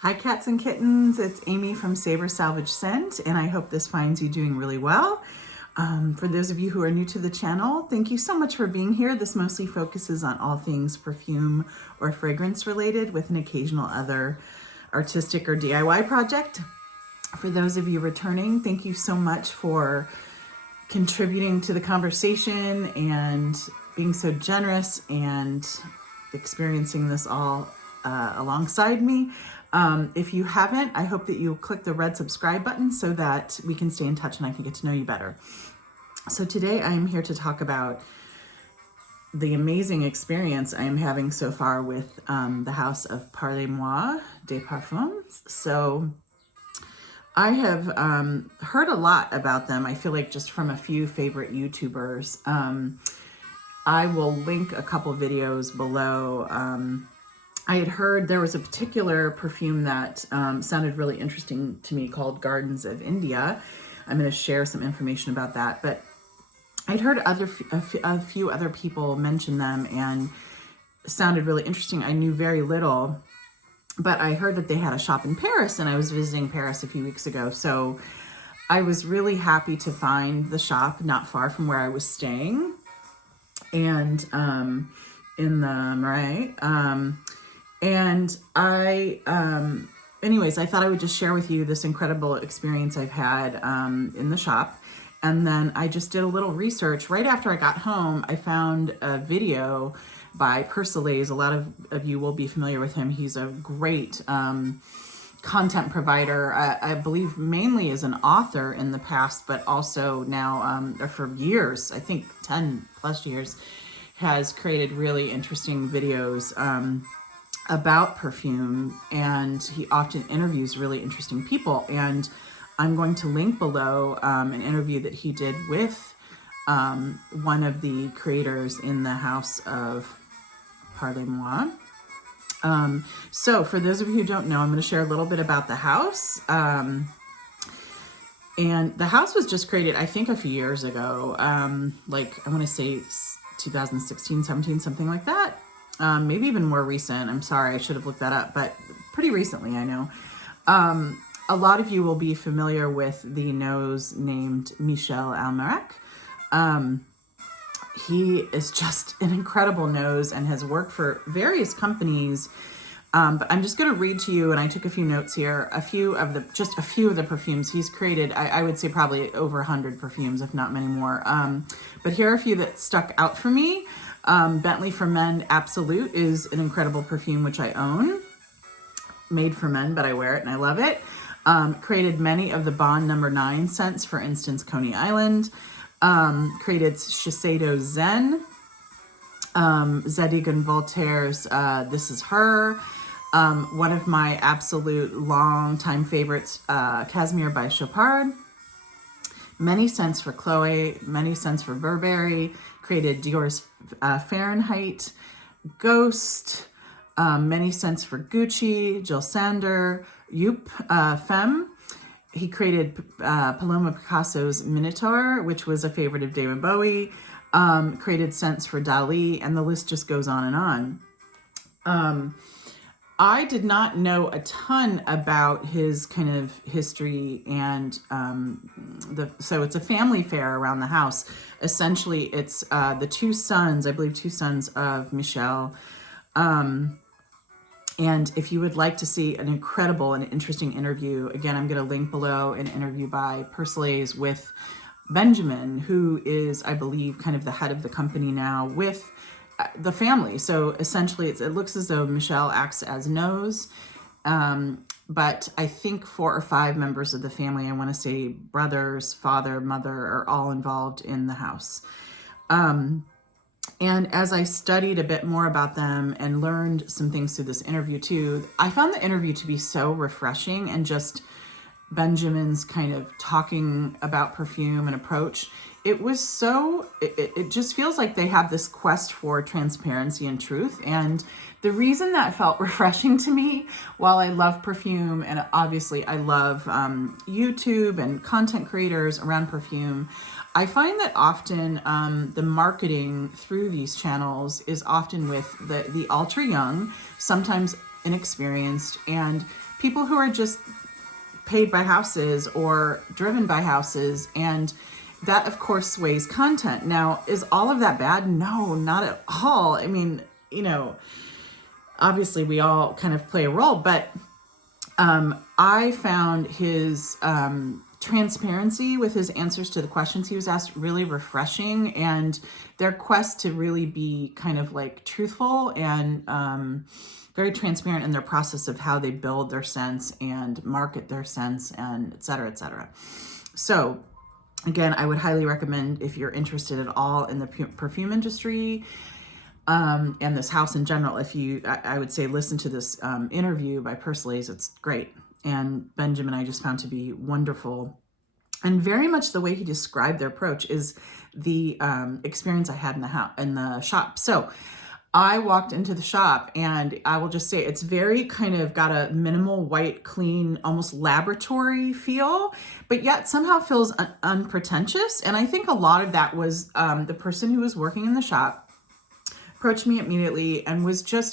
Hi cats and kittens, it's Amy from Savor, Salvage, Scent, and I hope this finds you doing really well. For those of you who are new to the channel, thank you so much for being here. This mostly focuses on all things perfume or fragrance related with an occasional other artistic or DIY project. For those of you returning, thank you so much for contributing to the conversation and being so generous and experiencing this all alongside me. If you haven't, I hope that you'll click the red subscribe button so that we can stay in touch and I can get to know you better. So today I am here to talk about the amazing experience I am having so far with the house of Parle Moi de Parfum. So I have heard a lot about them. I feel like just from a few favorite YouTubers. I will link a couple videos below. I had heard there was a particular perfume that sounded really interesting to me called Gardens of India. I'm going to share some information about that, but I'd heard a few other people mention them and sounded really interesting. I knew very little, but I heard that they had a shop in Paris, and I was visiting Paris a few weeks ago. So I was really happy to find the shop not far from where I was staying, and in the Marais. And anyways, I thought I would just share with you this incredible experience I've had in the shop. And then I just did a little research. Right after I got home, I found a video by Persiles. A lot of you will be familiar with him. He's a great content provider. I believe mainly as an author in the past, but also now, or for years, I think 10 plus years, has created really interesting videos about perfume, and he often interviews really interesting people. And I'm going to link below an interview that he did with one of the creators in the house of Parle Moi. So for those of you who don't know, I'm going to share a little bit about the house. And the house was just created, I think, a few years ago, like I want to say 2016, 17, something like that. Maybe even more recent. I'm sorry, I should have looked that up, but pretty recently, I know. A lot of you will be familiar with the nose named Michel Almairac. He is just an incredible nose and has worked for various companies. But I'm just going to read to you, and I took a few notes here, just a few of the perfumes he's created. I would say probably over 100 perfumes, if not many more. But here are a few that stuck out for me. Bentley for Men Absolute is an incredible perfume, which I own. Made for men, but I wear it and I love it. Created many of the Bond No. 9 scents, for instance, Coney Island. Created Shiseido Zen. Zadig and Voltaire's This Is Her. One of my absolute long-time favorites, Casimir by Chopard. Many scents for Chloe, many scents for Burberry. Created Dior's Fahrenheit, Ghost, many scents for Gucci, Jill Sander, Youp Femme. He created Paloma Picasso's Minotaur, which was a favorite of David Bowie. Created scents for Dali, and the list just goes on and on. I did not know a ton about his kind of history, and so it's a family fair around the house. Essentially, it's the two sons, I believe two sons of Michel. And if you would like to see an incredible and interesting interview, again, I'm going to link below an interview by Persiles with Benjamin, who is, I believe, kind of the head of the company now with the family. So essentially, it looks as though Michel acts as nose, but I think 4 or 5 members of the family, I want to say brothers, father, mother, are all involved in the house. And as I studied a bit more about them and learned some things through this interview too, I found the interview to be so refreshing, and just Benjamin's kind of talking about perfume and approach. It was so, it just feels like they have this quest for transparency and truth. And the reason that felt refreshing to me, while I love perfume, and obviously I love YouTube and content creators around perfume, I find that often the marketing through these channels is often with the ultra young, sometimes inexperienced, and people who are just paid by houses or driven by houses. And that, of course, sways content. Now, is all of that bad? No, not at all. I mean, obviously we all kind of play a role, but I found his transparency with his answers to the questions he was asked really refreshing, and their quest to really be kind of like truthful and very transparent in their process of how they build their scents and market their scents, and et cetera, et cetera. So again, I would highly recommend, if you're interested at all in the perfume industry, and this house in general, I would say listen to this interview by Persolaise. It's great. And Benjamin, I just found to be wonderful. And very much the way he described their approach is the experience I had in the shop. So I walked into the shop, and I will just say it's very kind of got a minimal, white, clean, almost laboratory feel, but yet somehow feels unpretentious. And I think a lot of that was the person who was working in the shop approached me immediately and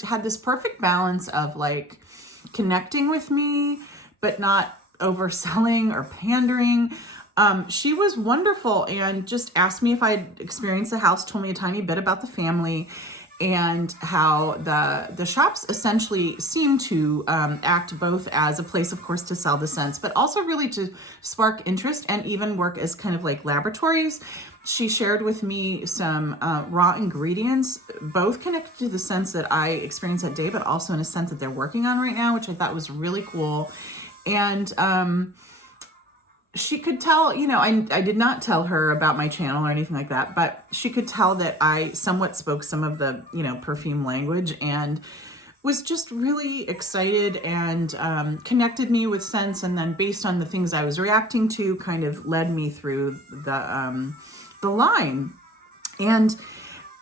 had this perfect balance of like connecting with me, but not overselling or pandering. She was wonderful and just asked me if I'd experienced the house, told me a tiny bit about the family, and how the shops essentially seem to act both as a place, of course, to sell the scents, but also really to spark interest and even work as kind of like laboratories. She shared with me some raw ingredients, both connected to the scents that I experienced that day, but also in a scent that they're working on right now, which I thought was really cool. And she could tell, I did not tell her about my channel or anything like that, but she could tell that I somewhat spoke some of the, perfume language, and was just really excited and connected me with scents. And then based on the things I was reacting to, kind of led me through the line. And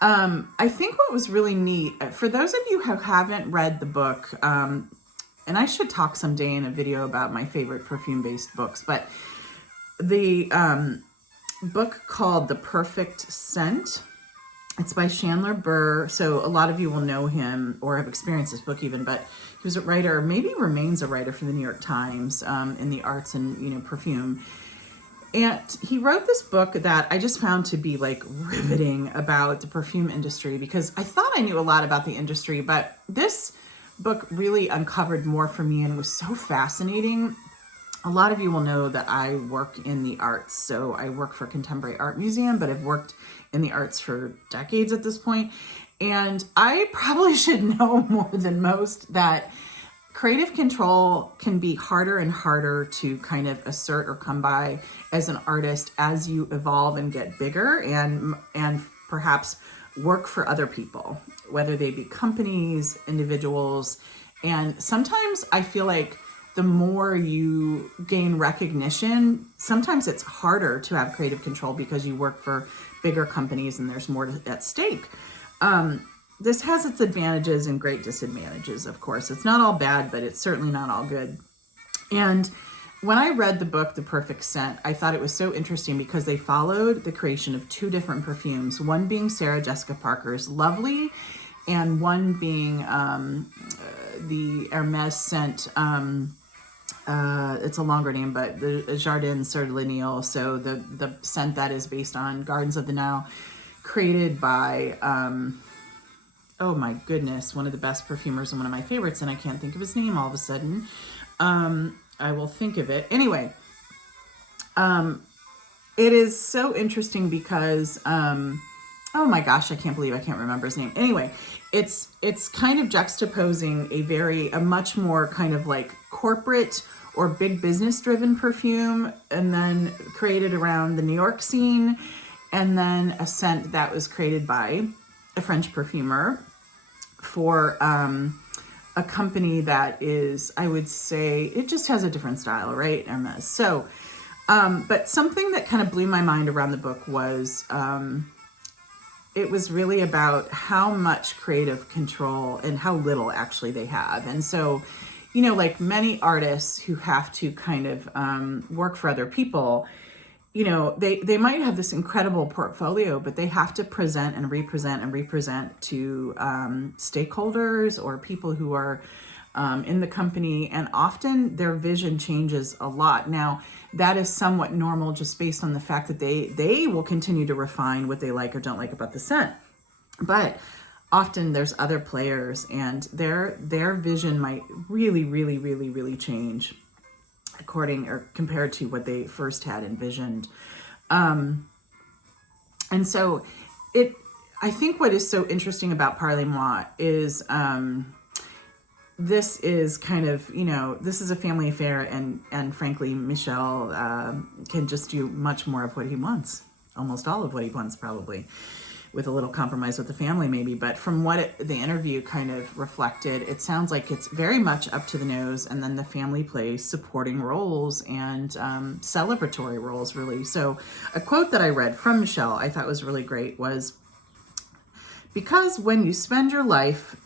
I think what was really neat, for those of you who haven't read the book, and I should talk someday in a video about my favorite perfume-based books, but the book called The Perfect Scent, it's by Chandler Burr. So a lot of you will know him or have experienced this book even, but he was a writer, maybe remains a writer for the New York Times in the arts and, perfume. And he wrote this book that I just found to be like riveting about the perfume industry, because I thought I knew a lot about the industry, but this book really uncovered more for me and was so fascinating. A lot of you will know that I work in the arts. So I work for Contemporary Art Museum, but I've worked in the arts for decades at this point. And I probably should know more than most that creative control can be harder and harder to kind of assert or come by as an artist as you evolve and get bigger and perhaps work for other people, whether they be companies, individuals. And sometimes I feel like the more you gain recognition, sometimes it's harder to have creative control because you work for bigger companies and there's more at stake. This has its advantages and great disadvantages, of course. It's not all bad, but it's certainly not all good. And when I read the book, The Perfect Scent, I thought it was so interesting because they followed the creation of two different perfumes, one being Sarah Jessica Parker's Lovely, and one being the Hermes scent, it's a longer name, but the Jardin sur le Nil, so the scent that is based on Gardens of the Nile, created by... oh my goodness, one of the best perfumers and one of my favorites, and I can't think of his name all of a sudden. I will think of it. Anyway, it is so interesting because, oh my gosh, I can't believe I can't remember his name. Anyway, it's kind of juxtaposing a much more kind of like corporate or big business driven perfume, and then created around the New York scene, and then a scent that was created by a French perfumer for a company that is, I would say, it just has a different style, right? Hermes. So, but something that kind of blew my mind around the book was it was really about how much creative control and how little actually they have. And so, like many artists who have to kind of work for other people, they might have this incredible portfolio, but they have to present and represent to stakeholders or people who are in the company, and often their vision changes a lot. Now, that is somewhat normal just based on the fact that they will continue to refine what they like or don't like about the scent. But often there's other players, and their vision might really change according or compared to what they first had envisioned. And so I think what is so interesting about Parle Moi is this is kind of, this is a family affair, and frankly, Michel can just do much more of what he wants, almost all of what he wants, probably, with a little compromise with the family maybe. But from what the interview kind of reflected, it sounds like it's very much up to the nose, and then the family plays supporting roles and celebratory roles, really. So a quote that I read from Michel I thought was really great was, "Because when you spend your life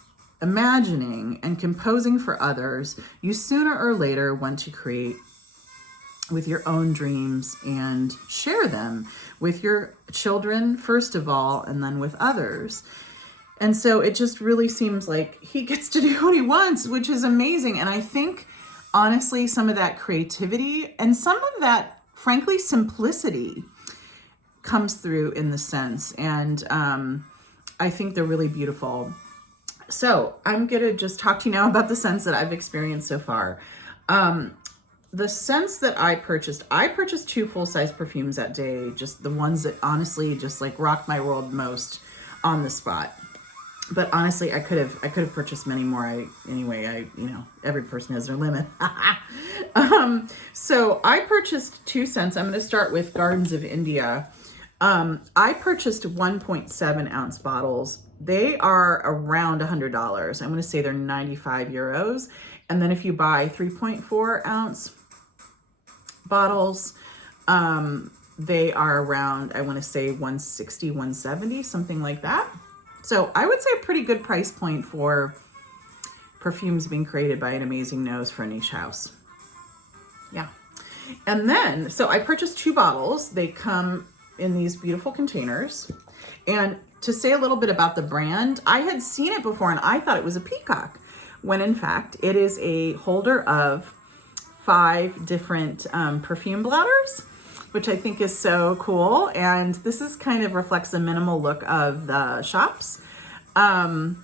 imagining and composing for others, you sooner or later want to create with your own dreams and share them with your children, first of all, and then with others." And so it just really seems like he gets to do what he wants, which is amazing. And I think, honestly, some of that creativity and some of that, frankly, simplicity comes through in the scents. And I think they're really beautiful. So I'm going to just talk to you now about the scents that I've experienced so far. The scents that I purchased 2 full-size perfumes that day, just the ones that honestly just like rocked my world most on the spot. But honestly, I could have purchased many more. Every person has their limit. So I purchased 2 scents. I'm going to start with Gardens of India. I purchased 1.7 ounce bottles. They are around $100. I'm going to say they're 95 euros. And then if you buy 3.4 ounce bottles, they are around, I want to say 160, 170, something like that. So I would say a pretty good price point for perfumes being created by an amazing nose for a niche house. Yeah. And then, so I purchased 2 bottles. They come in these beautiful containers. And to say a little bit about the brand, I had seen it before and I thought it was a peacock, when in fact it is a holder of 5 different perfume bladders, which I think is so cool. And this is kind of reflects the minimal look of the shops. And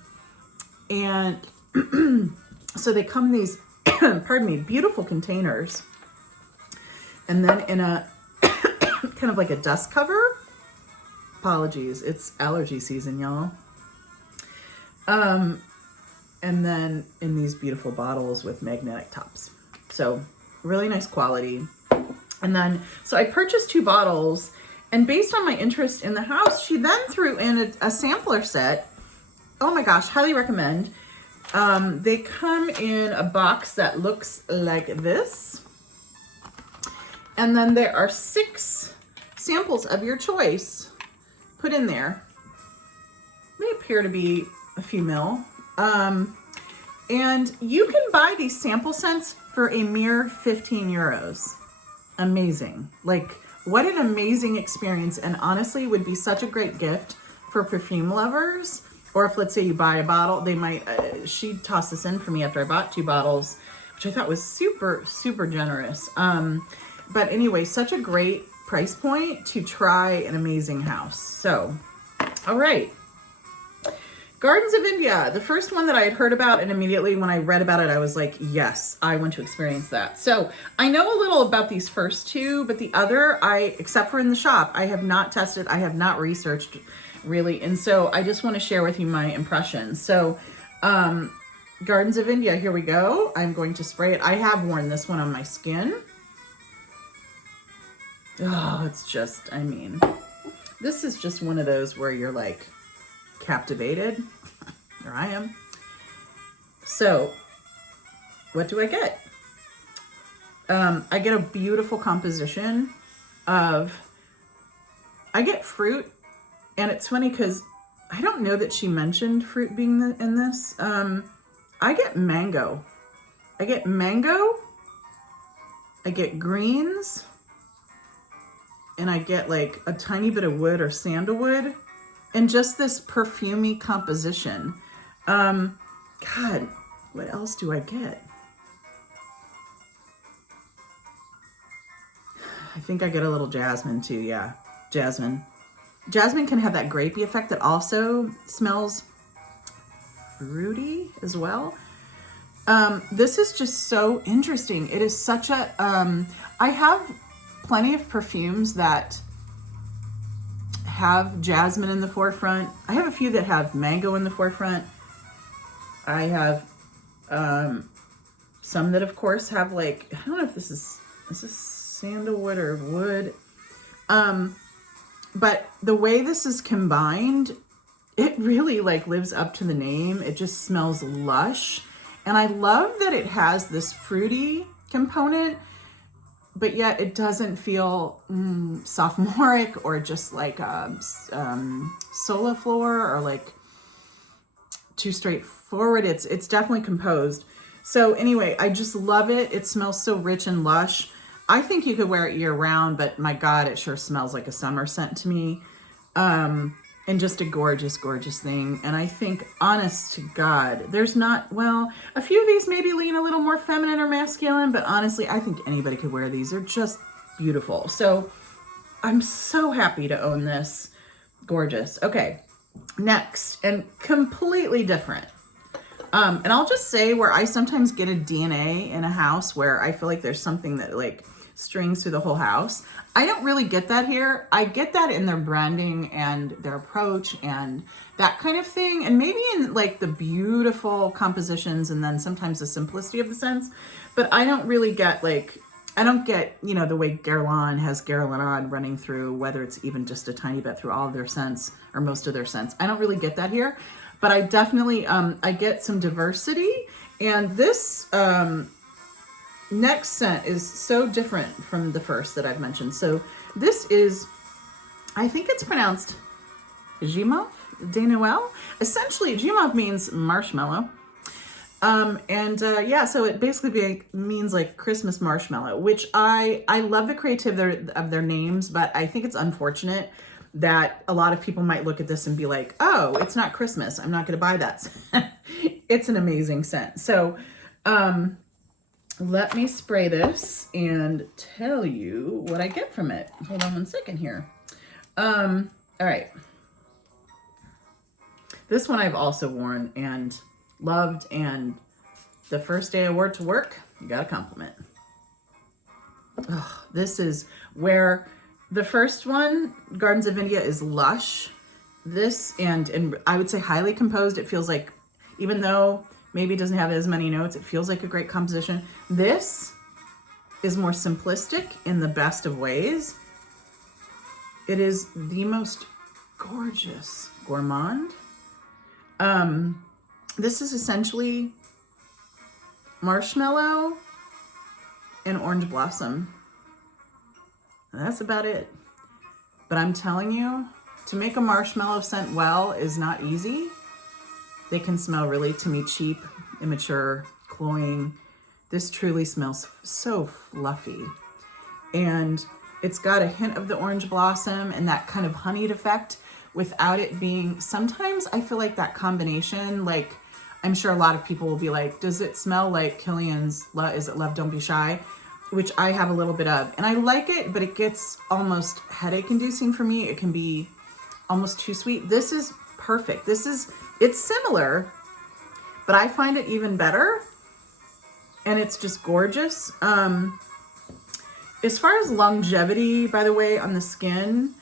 so they come in these, pardon me, beautiful containers. And then in a kind of like a dust cover. Apologies, it's allergy season, y'all. And then in these beautiful bottles with magnetic tops. So really nice quality. And then, so I purchased 2 bottles, and based on my interest in the house, she then threw in a sampler set. Oh my gosh, highly recommend. They come in a box that looks like this. And then there are 6 samples of your choice put in there. They appear to be a few mil. And you can buy these sample scents for a mere 15 euros. Amazing. Like, what an amazing experience, and honestly would be such a great gift for perfume lovers. Or if, let's say, you buy a bottle, they might, she tossed this in for me after I bought 2 bottles, which I thought was super, super generous. But anyway, such a great price point to try an amazing house. So, all right. Gardens of India, the first one that I had heard about, and immediately when I read about it, I was like, yes, I want to experience that. So I know a little about these first 2, but the other, except for in the shop, I have not tested, I have not researched really. And so I just want to share with you my impressions. So Gardens of India, here we go. I'm going to spray it. I have worn this one on my skin. Oh, it's just, I mean, this is just one of those where you're like captivated. There I am. So what do I get? I get a beautiful composition of, I get fruit, and it's funny because I don't know that she mentioned fruit being in this. I get mango. I get greens, and I get like a tiny bit of wood or sandalwood, and just this perfumey composition. God, What else do I get? I think I get a little jasmine too. Yeah, jasmine. Jasmine can have that grapey effect that also smells fruity as well. This is just so interesting. It is such a, I have plenty of perfumes that have jasmine in the forefront. I have a few that have mango in the forefront. I have some that of course have like, I don't know if this is sandalwood or wood. But the way this is combined, it really like lives up to the name. It just smells lush. And I love that it has this fruity component, but yet it doesn't feel sophomoric or just like Soliflor or like too straightforward. It's definitely composed. So anyway, I just love it. It smells so rich and lush. I think you could wear it year round, but my God, it sure smells like a summer scent to me. And just a gorgeous, gorgeous thing. And I think, honest to God, there's not, well, a few of these maybe lean a little more feminine or masculine, but honestly, I think anybody could wear these. They're just beautiful. So I'm so happy to own this. Gorgeous. Okay, next, and completely different. And I'll just say where I sometimes get a DNA in a house where I feel like there's something that like strings through the whole house. I don't really get that here. I get that in their branding and their approach and that kind of thing. And maybe in like the beautiful compositions and then sometimes the simplicity of the scents. But I don't really get like, I don't get, you know, the way Guerlain has Guerlain running through, whether it's even just a tiny bit through all of their scents or most of their scents. I don't really get that here. But I definitely, I get some diversity. And this next scent is so different from the first that I've mentioned. So this is, I think it's pronounced Guimauve de Noel. Essentially, Guimauve means marshmallow. Yeah, so it basically means like Christmas marshmallow, which I love the creativity of their names, but I think it's unfortunate that a lot of people might look at this and be like, oh, it's not Christmas, I'm not going to buy that. It's an amazing scent. So let me spray this and tell you what I get from it. Hold on one second here. All right. This one I've also worn and loved, and the first day I wore it to work, you got a compliment. Oh, this is where the first one, Gardens of India, is lush. This, and I would say highly composed. It feels like, even though maybe it doesn't have as many notes, it feels like a great composition. This is more simplistic in the best of ways. It is the most gorgeous gourmand. This is essentially marshmallow and orange blossom. That's about it. But I'm telling you, to make a marshmallow scent well is not easy. They can smell really, to me, cheap, immature, cloying. This truly smells so fluffy. And it's got a hint of the orange blossom and that kind of honeyed effect without it being, sometimes I feel like that combination, like I'm sure a lot of people will be like, does it smell like Kilian's Is It Love, Don't Be Shy? Which I have a little bit of. And I like it, but it gets almost headache inducing for me. It can be almost too sweet. This is perfect. It's similar, but I find it even better. And it's just gorgeous. As far as longevity, by the way, on the skin,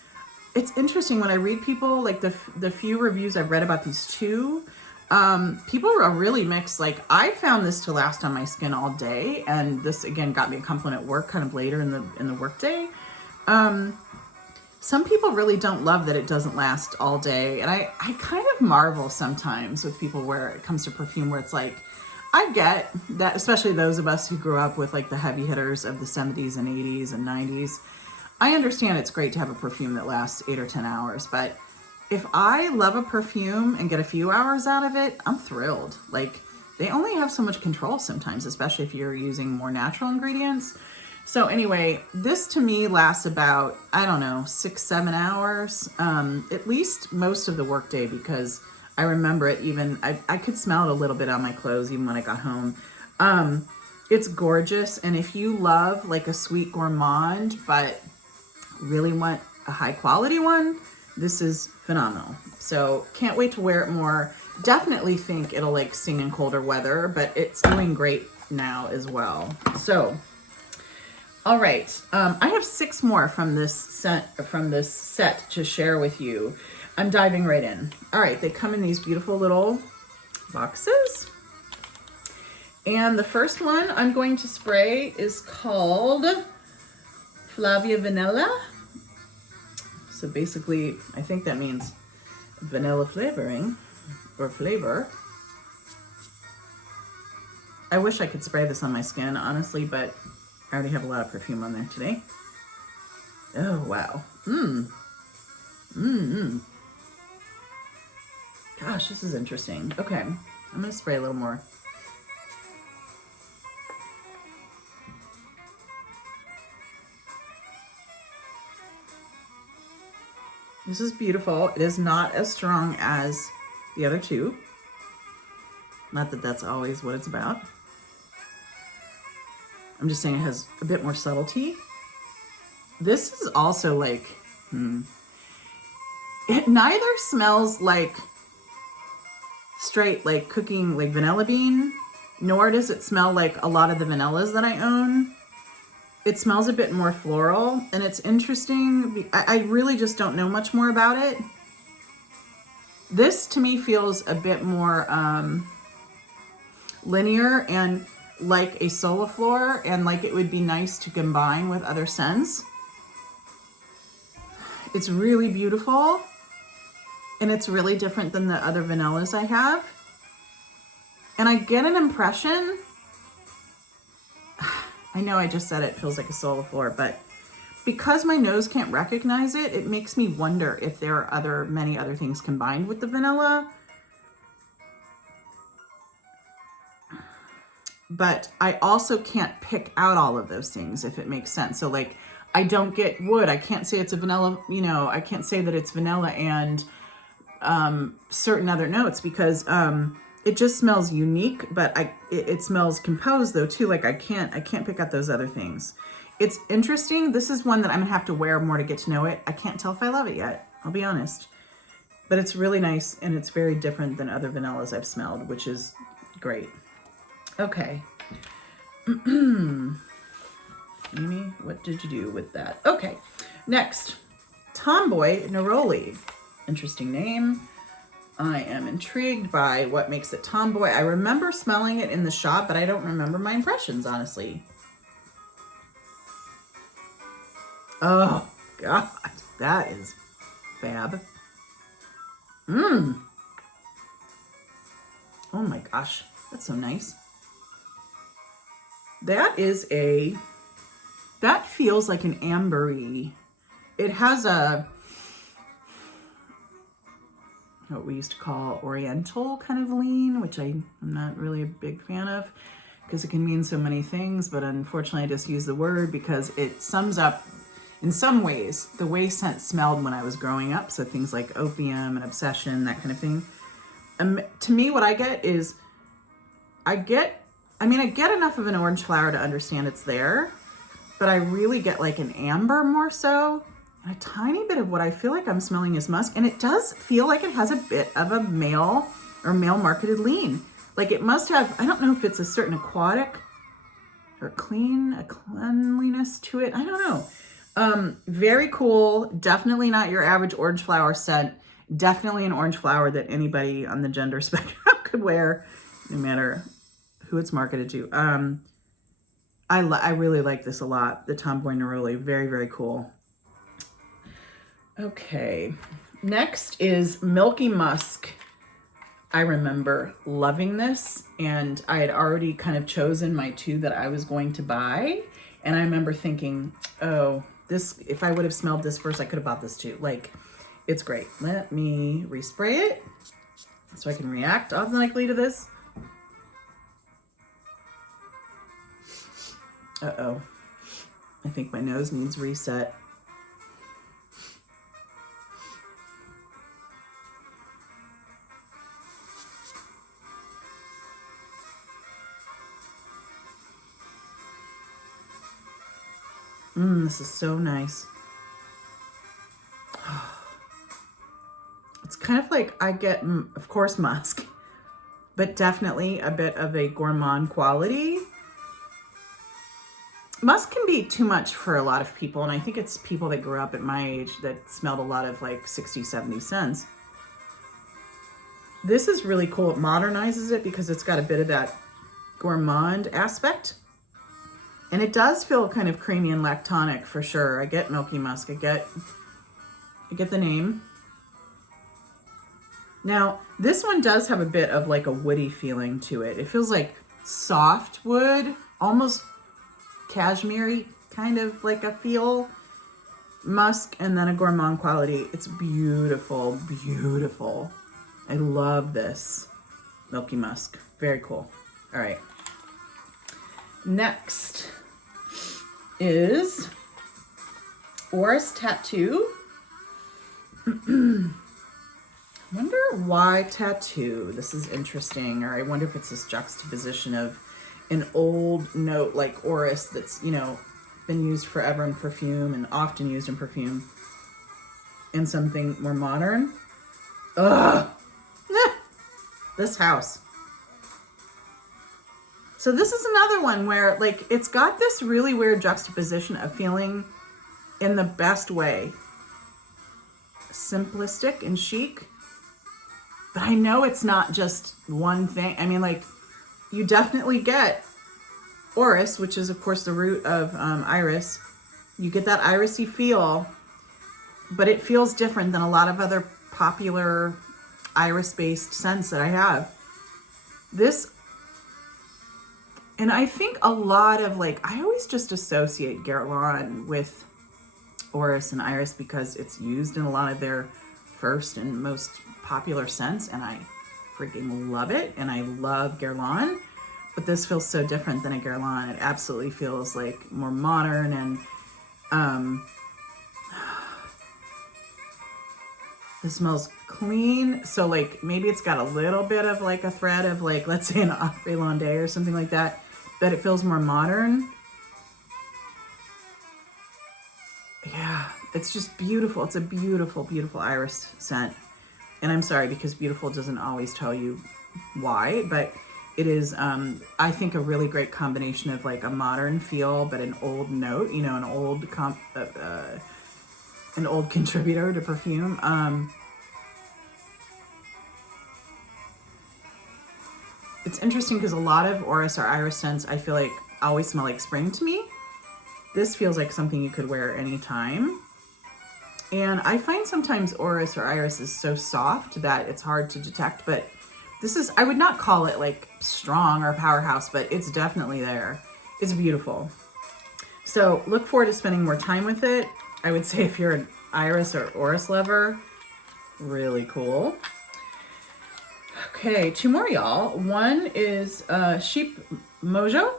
it's interesting when I read people, like the few reviews I've read about these two, people are really mixed. Like I found this to last on my skin all day, and this again got me a compliment at work kind of later in the work day. Some people really don't love that it doesn't last all day, and I kind of marvel sometimes with people where it comes to perfume, where it's like, I get that, especially those of us who grew up with like the heavy hitters of the 70s and 80s and 90s. I understand it's great to have a perfume that lasts 8 or 10 hours, but if I love a perfume and get a few hours out of it, I'm thrilled. Like, they only have so much control sometimes, especially if you're using more natural ingredients. So anyway, this to me lasts about, I don't know, 6-7 hours, at least most of the workday, because I remember it even, I could smell it a little bit on my clothes even when I got home. It's gorgeous. And if you love like a sweet gourmand, but really want a high quality one, this is phenomenal. So can't wait to wear it more. Definitely think it'll like sing in colder weather, but it's doing great now as well. So, all right. I have 6 more from this set to share with you. I'm diving right in. All right. They come in these beautiful little boxes. And the first one I'm going to spray is called Flavia Vanilla. So basically, I think that means vanilla flavoring or flavor. I wish I could spray this on my skin, honestly, but I already have a lot of perfume on there today. Oh, wow. Gosh, this is interesting. Okay, I'm gonna spray a little more. This is beautiful. It is not as strong as the other two. Not that that's always what it's about. I'm just saying it has a bit more subtlety. This is also like, it neither smells like straight like cooking like vanilla bean, nor does it smell like a lot of the vanillas that I own. It smells a bit more floral, and it's interesting. I really just don't know much more about it. This to me feels a bit more linear and like a Soliflor, and like it would be nice to combine with other scents. It's really beautiful, and it's really different than the other vanillas I have. And I get an impression, I know I just said it feels like a Soliflor, but because my nose can't recognize it, it makes me wonder if there are many other things combined with the vanilla. But I also can't pick out all of those things, if it makes sense. So like, I don't get wood. I can't say it's a vanilla, you know, I can't say that it's vanilla and certain other notes, because it just smells unique, but it smells composed though too. Like I can't pick out those other things. It's interesting. This is one that I'm gonna have to wear more to get to know it. I can't tell if I love it yet, I'll be honest. But it's really nice, and it's very different than other vanillas I've smelled, which is great. Okay. Amy, what did you do with that? Okay, next, Tomboy Neroli. Interesting name. I am intrigued by what makes it tomboy. I remember smelling it in the shop, but I don't remember my impressions, honestly. Oh, God. That is fab. Oh, my gosh. That's so nice. That feels like an ambery. It has what we used to call oriental kind of lean, which I'm not really a big fan of because it can mean so many things, but unfortunately I just use the word because it sums up in some ways the way scent smelled when I was growing up. So things like opium and obsession, that kind of thing. To me, what I get is I get enough of an orange flower to understand it's there, but I really get like an amber more so. And a tiny bit of what I feel like I'm smelling is musk. And it does feel like it has a bit of a male marketed lean. Like it must have, I don't know if it's a certain aquatic or cleanliness to it. I don't know. Very cool. Definitely not your average orange flower scent. Definitely an orange flower that anybody on the gender spectrum could wear, no matter who it's marketed to. I really like this a lot. The Tomboy Neroli, very, very cool. Okay, next is Milky Musk. I remember loving this, and I had already kind of chosen my 2 that I was going to buy. And I remember thinking, oh, this, if I would have smelled this first, I could have bought this too. Like, it's great. Let me respray it so I can react authentically to this. Uh-oh. I think my nose needs reset. This is so nice. It's kind of like I get, of course, musk, but definitely a bit of a gourmand quality. Musk can be too much for a lot of people, and I think it's people that grew up at my age that smelled a lot of like 60, 70 cents. This is really cool. It modernizes it because it's got a bit of that gourmand aspect. And it does feel kind of creamy and lactonic for sure. I get Milky Musk. I get the name. Now, this one does have a bit of like a woody feeling to it. It feels like soft wood, almost cashmere kind of like a feel. Musk and then a gourmand quality. It's beautiful, beautiful. I love this Milky Musk. Very cool. All right. Next is Orris Tattoo. Wonder why tattoo? This is interesting. Or I wonder if it's this juxtaposition of an old note like Orris that's, you know, been used forever in perfume and often used in perfume, and something more modern. Ugh. This house. So this is another one where like it's got this really weird juxtaposition of feeling in the best way. Simplistic and chic. But I know it's not just one thing. I mean, like, you definitely get Orris, which is, of course, the root of iris. You get that irisy feel, but it feels different than a lot of other popular iris-based scents that I have. This, and I think a lot of, like, I always just associate Guerlain with Orris and iris because it's used in a lot of their first and most popular scents, and I freaking love it, and I love Guerlain, but this feels so different than a Guerlain. It absolutely feels like more modern, and it smells clean. So like maybe it's got a little bit of like a thread of like, let's say an Acre Hollandaise or something like that, but it feels more modern. Yeah, it's just beautiful. It's a beautiful, beautiful iris scent. And I'm sorry because beautiful doesn't always tell you why, but it is, I think, a really great combination of like a modern feel, but an old note, you know, an old contributor to perfume. It's interesting because a lot of Orris or iris scents, I feel like always smell like spring to me. This feels like something you could wear anytime. And I find sometimes Orris or iris is so soft that it's hard to detect, but this is, I would not call it like strong or powerhouse, but it's definitely there. It's beautiful. So look forward to spending more time with it. I would say if you're an iris or Orris lover, really cool. Okay, two more, y'all. One is Chypre Mojo.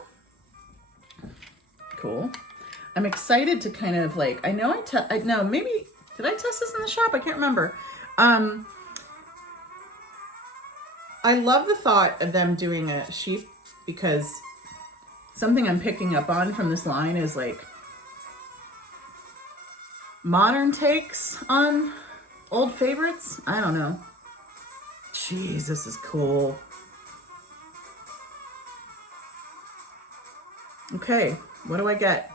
Cool. I'm excited to kind of like, I know maybe, did I test this in the shop? I can't remember. I love the thought of them doing a Chypre because something I'm picking up on from this line is like modern takes on old favorites. I don't know. Jeez, this is cool. Okay, what do I get?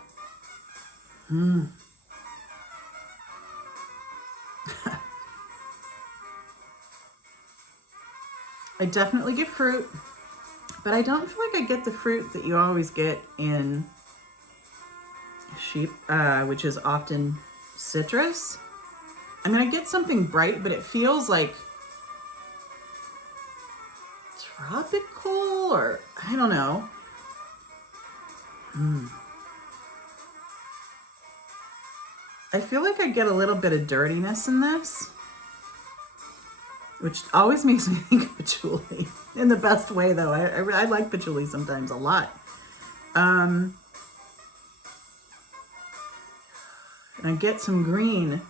I definitely get fruit, but I don't feel like I get the fruit that you always get in Chypre, which is often citrus. I mean, I get something bright, but it feels like tropical, or I don't know. I feel like I get a little bit of dirtiness in this, which always makes me think of patchouli in the best way, though. I like patchouli sometimes a lot. And I get some green.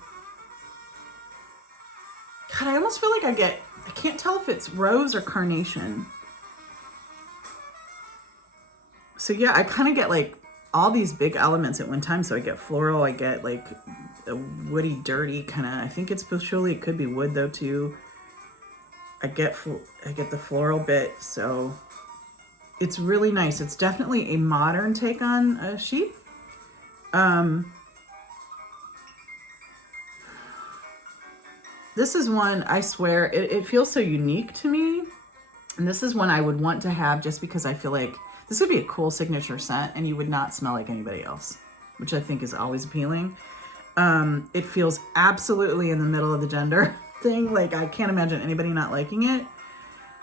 God, I almost feel like I can't tell if it's rose or carnation. So yeah, I kind of get like all these big elements at one time. So I get floral, I get like a woody, dirty kind of, I think it's patchouli. It could be wood though too. I get the floral bit. So it's really nice. It's definitely a modern take on a sheep. This is one, I swear, it feels so unique to me. And this is one I would want to have just because I feel like this would be a cool signature scent and you would not smell like anybody else, which I think is always appealing. It feels absolutely in the middle of the gender thing. Like I can't imagine anybody not liking it.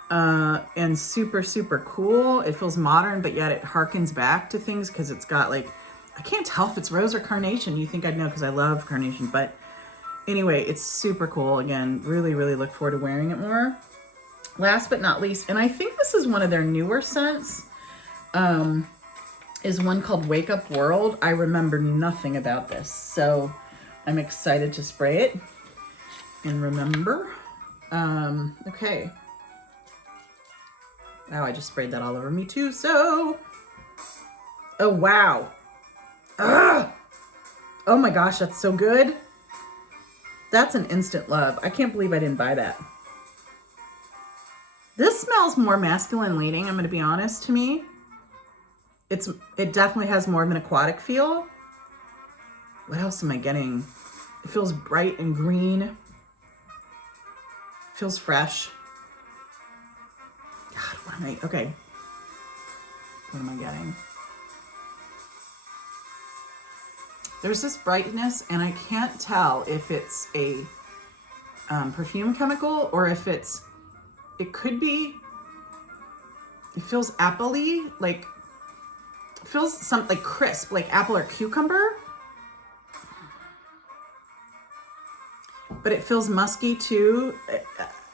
And super, super cool. It feels modern, but yet it harkens back to things because it's got like, I can't tell if it's rose or carnation. You think I'd know because I love carnation, but anyway, it's super cool. Again, really, really look forward to wearing it more. Last but not least, and I think this is one of their newer scents, is one called Wake Up World. I remember nothing about this, so I'm excited to spray it and remember. Okay. Wow, I just sprayed that all over me too, so. Oh, wow. Ugh. Oh my gosh, that's so good. That's an instant love. I can't believe I didn't buy that. This smells more masculine leaning, I'm going to be honest, to me. It definitely has more of an aquatic feel. What else am I getting? It feels bright and green. It feels fresh. God, what am I, okay. What am I getting? There's this brightness, and I can't tell if it's a perfume chemical or if it could be, it feels apple-y, like, it feels something like crisp, like apple or cucumber. But it feels musky too.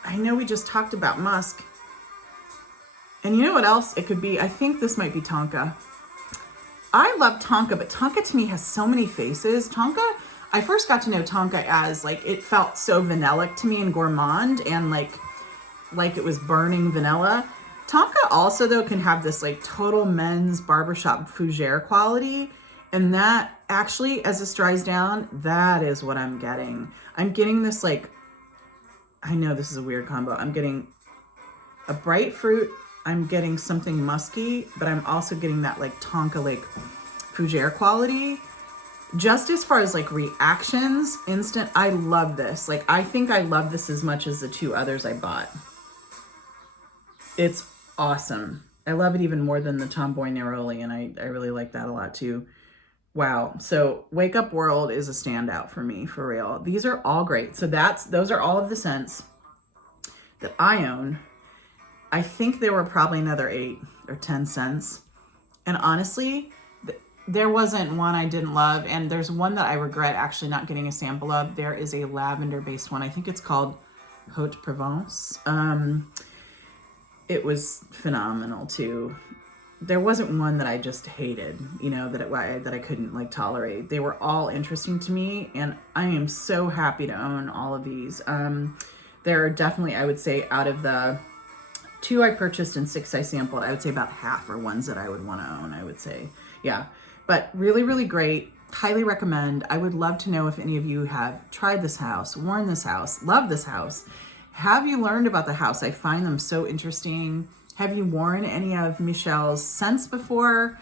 I know we just talked about musk. And you know what else it could be? I think this might be tonka. I love tonka, but tonka to me has so many faces. Tonka, I first got to know tonka as like, it felt so vanillic to me and gourmand and like it was burning vanilla. Tonka also though can have this like total men's barbershop fougere quality. And that actually, as this dries down, that is what I'm getting. I'm getting this like, I know this is a weird combo. I'm getting a bright fruit. I'm getting something musky, but I'm also getting that like tonka, like fougere quality. Just as far as like reactions, instant, I love this. Like, I think I love this as much as the two others I bought. It's awesome. I love it even more than the Tomboy Neroli, and I really like that a lot too. Wow. So Wake Up World is a standout for me, for real. These are all great. So those are all of the scents that I own. I think there were probably another 8 or 10 scents. And honestly, there wasn't one I didn't love. And there's one that I regret actually not getting a sample of. There is a lavender-based one. I think it's called Haute Provence. It was phenomenal too. There wasn't one that I just hated, you know, that I couldn't like tolerate. They were all interesting to me, and I am so happy to own all of these. There are definitely, I would say, out of the 2 I purchased and 6 I sampled, I would say about half are ones that I would want to own, I would say. Yeah, but really, really great. Highly recommend. I would love to know if any of you have tried this house, worn this house, love this house. Have you learned about the house? I find them so interesting. Have you worn any of Michel's scents before?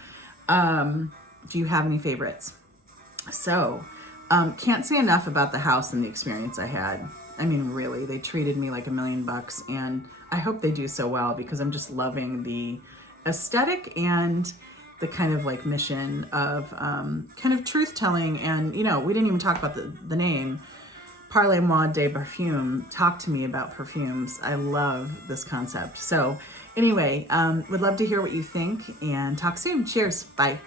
Do you have any favorites? So, can't say enough about the house and the experience I had. I mean, really, they treated me like $1 million, and I hope they do so well because I'm just loving the aesthetic and the kind of like mission of kind of truth telling. And, you know, we didn't even talk about the name. Parle Moi de Parfum. Talk to me about perfumes. I love this concept. So anyway, would love to hear what you think and talk soon. Cheers. Bye.